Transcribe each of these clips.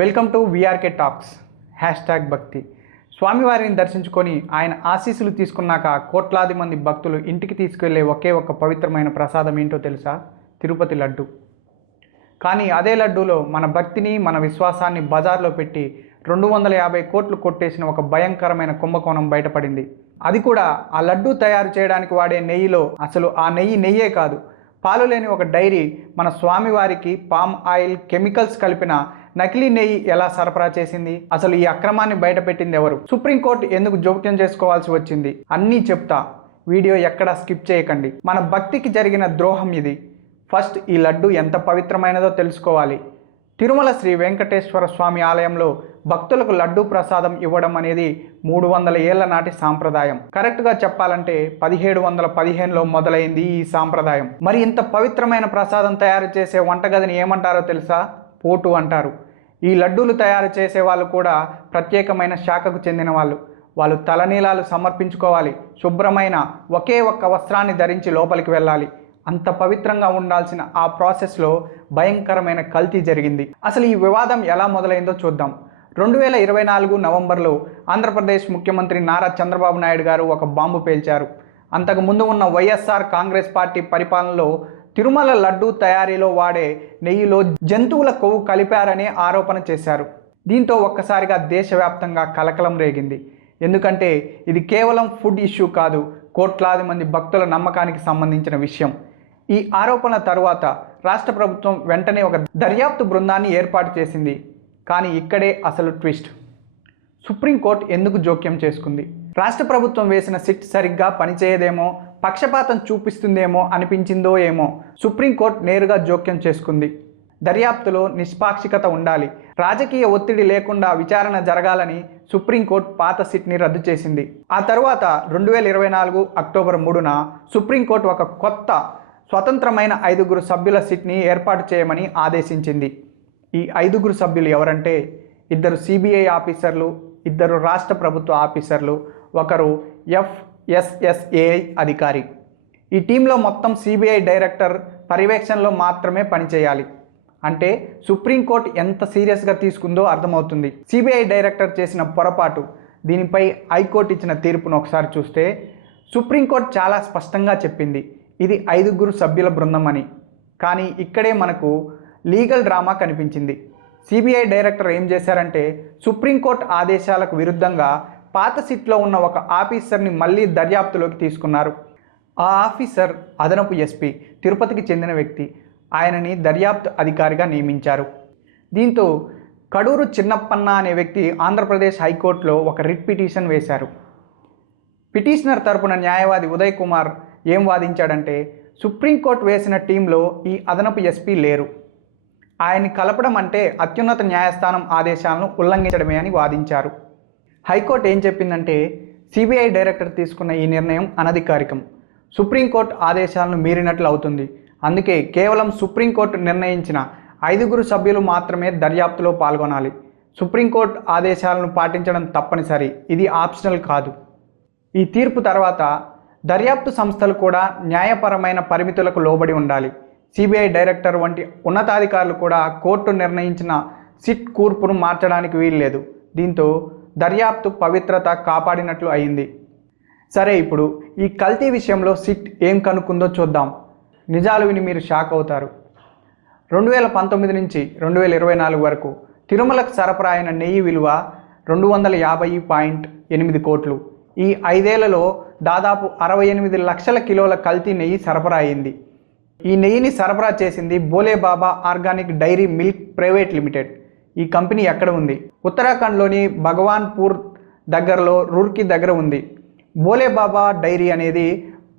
Welcome to VRK talks #భక్తి. స్వామివారిని దర్శించుకొని ఆయన ఆశీస్సులు తీసుకున్నాక కోట్లాది మంది భక్తులు ఇంటికి తీసుకెళ్లే ఒకే ఒక పవిత్రమైన ప్రసాదం ఏంటో తెలుసా? తిరుపతి లడ్డు. కానీ అదే లడ్డూలో మన భక్తిని మన విశ్వాసాన్ని బజార్లో పెట్టి 250 కోట్లు కొట్టేసిన ఒక భయంకరమైన కుంభకోణం బయటపడింది. అది కూడా ఆ లడ్డూ తయారు చేయడానికి వాడే నెయ్యిలో అసలు ఆ నెయ్యే కాదు, పాలు లేని ఒక డైరీ మన స్వామివారికి పామ్ ఆయిల్ కెమికల్స్ కలిపిన నకిలీ నెయ్యి ఎలా సరఫరా చేసింది? అసలు ఈ అక్రమాన్ని బయటపెట్టింది ఎవరు? సుప్రీంకోర్టు ఎందుకు జోక్యం చేసుకోవాల్సి వచ్చింది? అన్నీ చెప్తా, వీడియో ఎక్కడా స్కిప్ చేయకండి. మన భక్తికి జరిగిన ద్రోహం ఇది. ఫస్ట్ ఈ లడ్డు ఎంత పవిత్రమైనదో తెలుసుకోవాలి. తిరుమల శ్రీ వెంకటేశ్వర స్వామి ఆలయంలో భక్తులకు లడ్డూ ప్రసాదం ఇవ్వడం అనేది 300 ఏళ్ల నాటి సాంప్రదాయం. కరెక్ట్గా చెప్పాలంటే 1715లో మొదలైంది ఈ సాంప్రదాయం. మరి ఇంత పవిత్రమైన ప్రసాదం తయారు చేసే వంటగదిని ఏమంటారో తెలుసా? పోటు అంటారు. ఈ లడ్డూలు తయారు చేసే వాళ్ళు కూడా ప్రత్యేకమైన శాఖకు చెందిన వాళ్ళు తలనీలాలు సమర్పించుకోవాలి. శుభ్రమైన ఒకే ఒక్క వస్త్రాన్ని ధరించి లోపలికి వెళ్ళాలి. అంత పవిత్రంగా ఉండాల్సిన ఆ ప్రాసెస్లో భయంకరమైన కల్తీ జరిగింది. అసలు ఈ వివాదం ఎలా మొదలైందో చూద్దాం. 2024 నవంబర్లో ఆంధ్రప్రదేశ్ ముఖ్యమంత్రి నారా చంద్రబాబు నాయుడు గారు ఒక బాంబు పేల్చారు. అంతకుముందు ఉన్న వైఎస్ఆర్ కాంగ్రెస్ పార్టీ పరిపాలనలో తిరుమల లడ్డూ తయారీలో వాడే నెయ్యిలో జంతువుల కొవ్వు కలిపారనే ఆరోపణ చేశారు. దీంతో ఒక్కసారిగా దేశవ్యాప్తంగా కలకలం రేగింది. ఎందుకంటే ఇది కేవలం ఫుడ్ ఇష్యూ కాదు, కోట్లాది మంది భక్తుల నమ్మకానికి సంబంధించిన విషయం. ఈ ఆరోపణల తరువాత రాష్ట్ర ప్రభుత్వం వెంటనే ఒక దర్యాప్తు బృందాన్ని ఏర్పాటు చేసింది. కానీ ఇక్కడే అసలు ట్విస్ట్. సుప్రీంకోర్టు ఎందుకు జోక్యం చేసుకుంది? రాష్ట్ర ప్రభుత్వం వేసిన సిట్ సరిగ్గా పనిచేయదేమో, పక్షపాతం చూపిస్తుందేమో అనిపించిందో ఏమో సుప్రీంకోర్టు నేరుగా జోక్యం చేసుకుంది. దర్యాప్తులో నిష్పాక్షికత ఉండాలి, రాజకీయ ఒత్తిడి లేకుండా విచారణ జరగాలని సుప్రీంకోర్టు పాత సిట్ని రద్దు చేసింది. ఆ తరువాత 2024 అక్టోబర్ 3న సుప్రీంకోర్టు ఒక కొత్త స్వతంత్రమైన 5 సభ్యుల సిట్ని ఏర్పాటు చేయమని ఆదేశించింది. ఈ 5 సభ్యులు ఎవరంటే 2 సిబిఐ ఆఫీసర్లు, 2 రాష్ట్ర ప్రభుత్వ ఆఫీసర్లు, ఒకరు FSSAI అధికారి. ఈ టీంలో మొత్తం సిబిఐ డైరెక్టర్ పర్యవేక్షణలో మాత్రమే పనిచేయాలి. అంటే సుప్రీంకోర్టు ఎంత సీరియస్గా తీసుకుందో అర్థమవుతుంది. సిబిఐ డైరెక్టర్ చేసిన పొరపాటు, దీనిపై హైకోర్టు ఇచ్చిన తీర్పును ఒకసారి చూస్తే సుప్రీంకోర్టు చాలా స్పష్టంగా చెప్పింది ఇది 5 సభ్యుల బృందం అని. కానీ ఇక్కడే మనకు లీగల్ డ్రామా కనిపించింది. సిబిఐ డైరెక్టర్ ఏం చేశారంటే సుప్రీంకోర్టు ఆదేశాలకు విరుద్ధంగా పాత సిట్లో ఉన్న ఒక ఆఫీసర్ని మళ్ళీ దర్యాప్తులోకి తీసుకున్నారు. ఆ ఆఫీసర్ అదనపు ఎస్పీ, తిరుపతికి చెందిన వ్యక్తి. ఆయనని దర్యాప్తు అధికారిగా నియమించారు. దీంతో కడూరు చిన్నప్పన్న అనే వ్యక్తి ఆంధ్రప్రదేశ్ హైకోర్టులో ఒక రిట్ పిటిషన్ వేశారు. పిటిషనర్ తరపున న్యాయవాది ఉదయ్ కుమార్ ఏం వాదించాడంటే సుప్రీంకోర్టు వేసిన టీంలో ఈ అదనపు ఎస్పీ లేరు, ఆయన్ని కలపడం అంటే అత్యున్నత న్యాయస్థానం ఆదేశాలను ఉల్లంఘించడమే అని వాదించారు. హైకోర్టు ఏం చెప్పిందంటే సిబిఐ డైరెక్టర్ తీసుకున్న ఈ నిర్ణయం అనధికారికం, సుప్రీంకోర్టు ఆదేశాలను మీరినట్లు అవుతుంది. అందుకే కేవలం సుప్రీంకోర్టు నిర్ణయించిన 5 సభ్యులు మాత్రమే దర్యాప్తులో పాల్గొనాలి. సుప్రీంకోర్టు ఆదేశాలను పాటించడం తప్పనిసరి, ఇది ఆప్షనల్ కాదు. ఈ తీర్పు తర్వాత దర్యాప్తు సంస్థలు కూడా న్యాయపరమైన పరిమితులకు లోబడి ఉండాలి. సిబిఐ డైరెక్టర్ వంటి ఉన్నతాధికారులు కూడా కోర్టు నిర్ణయించిన సిట్ కూర్పును మార్చడానికి వీల్లేదు. దీంతో దర్యాప్తు పవిత్రత కాపాడినట్లు అయింది. సరే, ఇప్పుడు ఈ కల్తీ విషయంలో సిట్ ఏం కనుక్కుందో చూద్దాం. నిజాలు విని మీరు షాక్ అవుతారు. 2019 నుంచి 2024 వరకు తిరుమలకు సరఫరా అయిన నెయ్యి విలువ 250.8 కోట్లు. ఈ 5 ఏళ్లలో దాదాపు 68 లక్షల కిలోల కల్తీ నెయ్యి సరఫరా అయింది. ఈ నెయ్యిని సరఫరా చేసింది Bhole Baba organic dairy milk private limited. ఈ కంపెనీ ఎక్కడ ఉంది? ఉత్తరాఖండ్లోని భగవాన్పూర్ దగ్గరలో రూర్కీ దగ్గర ఉంది. బోలేబాబా డైరీ అనేది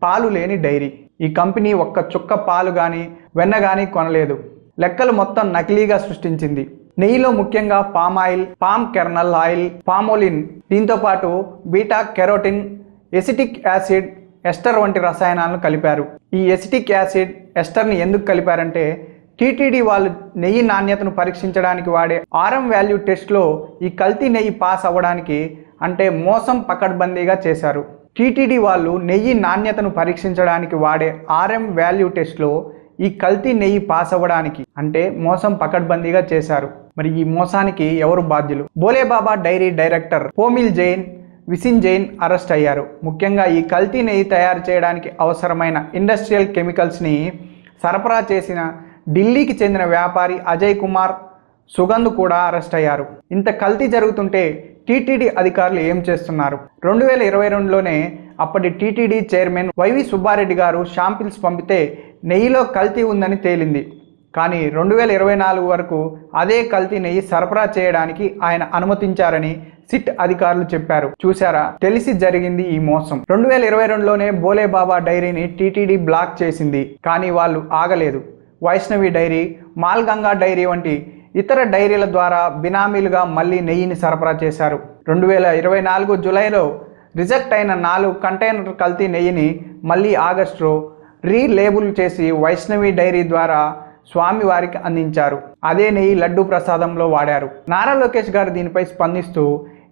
పాలు లేని డైరీ. ఈ కంపెనీ ఒక్క చుక్క పాలు కానీ వెన్న కానీ కొనలేదు. లెక్కలు మొత్తం నకిలీగా సృష్టించింది. నెయ్యిలో ముఖ్యంగా palm oil, palm kernel oil, palmolein, దీంతోపాటు beta carotene, acetic acid, ester వంటి రసాయనాలను కలిపారు. ఈ ఎసిటిక్ యాసిడ్, ఎస్టర్ని ఎందుకు కలిపారంటే టీటీడీ వాళ్ళు నెయ్యి నాణ్యతను పరీక్షించడానికి వాడే RM వాల్యూ టెస్ట్లో ఈ కల్తీ నెయ్యి పాస్ అవ్వడానికి, అంటే మోసం పకడ్బందీగా చేశారు. టీటీడీ వాళ్ళు నెయ్యి నాణ్యతను పరీక్షించడానికి వాడే RM వాల్యూ టెస్ట్లో ఈ కల్తీ నెయ్యి పాస్ అవ్వడానికి అంటే మోసం పకడ్బందీగా చేశారు. మరి ఈ మోసానికి ఎవరు బాధ్యులు? Bhole Baba dairy director Pomil Jain, Vipin Jain arrest అయ్యారు. ముఖ్యంగా ఈ కల్తీ నెయ్యి తయారు చేయడానికి అవసరమైన ఇండస్ట్రియల్ కెమికల్స్ని సరఫరా చేసిన ఢిల్లీకి చెందిన వ్యాపారి అజయ్ కుమార్ సుగంధ్ కూడా అరెస్ట్ అయ్యారు. ఇంత కల్తీ జరుగుతుంటే టీటీడీ అధికారులు ఏం చేస్తున్నారు? 2022లోనే అప్పటి టీటీడీ చైర్మన్ వైవి సుబ్బారెడ్డి గారు శాంపిల్స్ పంపితే నెయ్యిలో కల్తీ ఉందని తేలింది. కానీ 2024 వరకు అదే కల్తీ నెయ్యి సరఫరా చేయడానికి ఆయన అనుమతించారని సిట్ అధికారులు చెప్పారు. చూశారా, తెలిసి జరిగింది ఈ మోసం. 2022లోనే భోలేబాబా డైరీని టీటీడీ బ్లాక్ చేసింది. కానీ వాళ్ళు ఆగలేదు. వైష్ణవి డైరీ, మాల్గంగా డైరీ వంటి ఇతర డైరీల ద్వారా బినామీలుగా మళ్ళీ నెయ్యిని సరఫరా చేశారు. 2024 జూలైలో రిజెక్ట్ అయిన 4 కంటైనర్ కల్తీ నెయ్యిని మళ్ళీ ఆగస్టులో రీలేబుల్ చేసి వైష్ణవి డైరీ ద్వారా స్వామివారికి అందించారు. అదే నెయ్యి లడ్డూ ప్రసాదంలో వాడారు. నారా లోకేష్ గారు దీనిపై స్పందిస్తూ,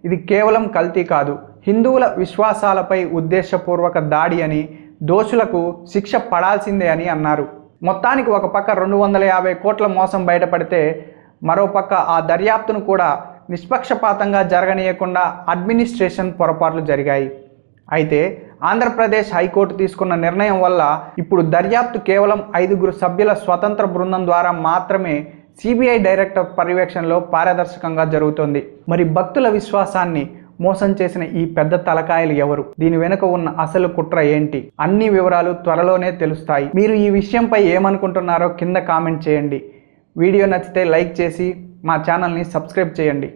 ఇది కేవలం కల్తీ కాదు, హిందువుల విశ్వాసాలపై ఉద్దేశపూర్వక దాడి అని, దోషులకు శిక్ష పడాల్సిందే అని అన్నారు. మొత్తానికి ఒక పక్క 250 కోట్ల మోసం బయటపడితే మరోపక్క ఆ దర్యాప్తును కూడా నిష్పక్షపాతంగా జరగనీయకుండా అడ్మినిస్ట్రేషన్ పొరపాట్లు జరిగాయి. అయితే ఆంధ్రప్రదేశ్ హైకోర్టు తీసుకున్న నిర్ణయం వల్ల ఇప్పుడు దర్యాప్తు కేవలం 5 సభ్యుల స్వతంత్ర బృందం ద్వారా మాత్రమే సిబిఐ డైరెక్టర్ పర్యవేక్షణలో పారదర్శకంగా జరుగుతోంది. మరి భక్తుల విశ్వాసాన్ని మోసం చేసిన ఈ పెద్ద తలకాయలు ఎవరు? దీని వెనుక ఉన్న అసలు కుట్ర ఏంటి? అన్ని వివరాలు త్వరలోనే తెలుస్తాయి. మీరు ఈ విషయంపై ఏమనుకుంటున్నారో కింద కామెంట్ చేయండి. వీడియో నచ్చితే లైక్ చేసి మా ఛానల్ని సబ్స్క్రైబ్ చేయండి.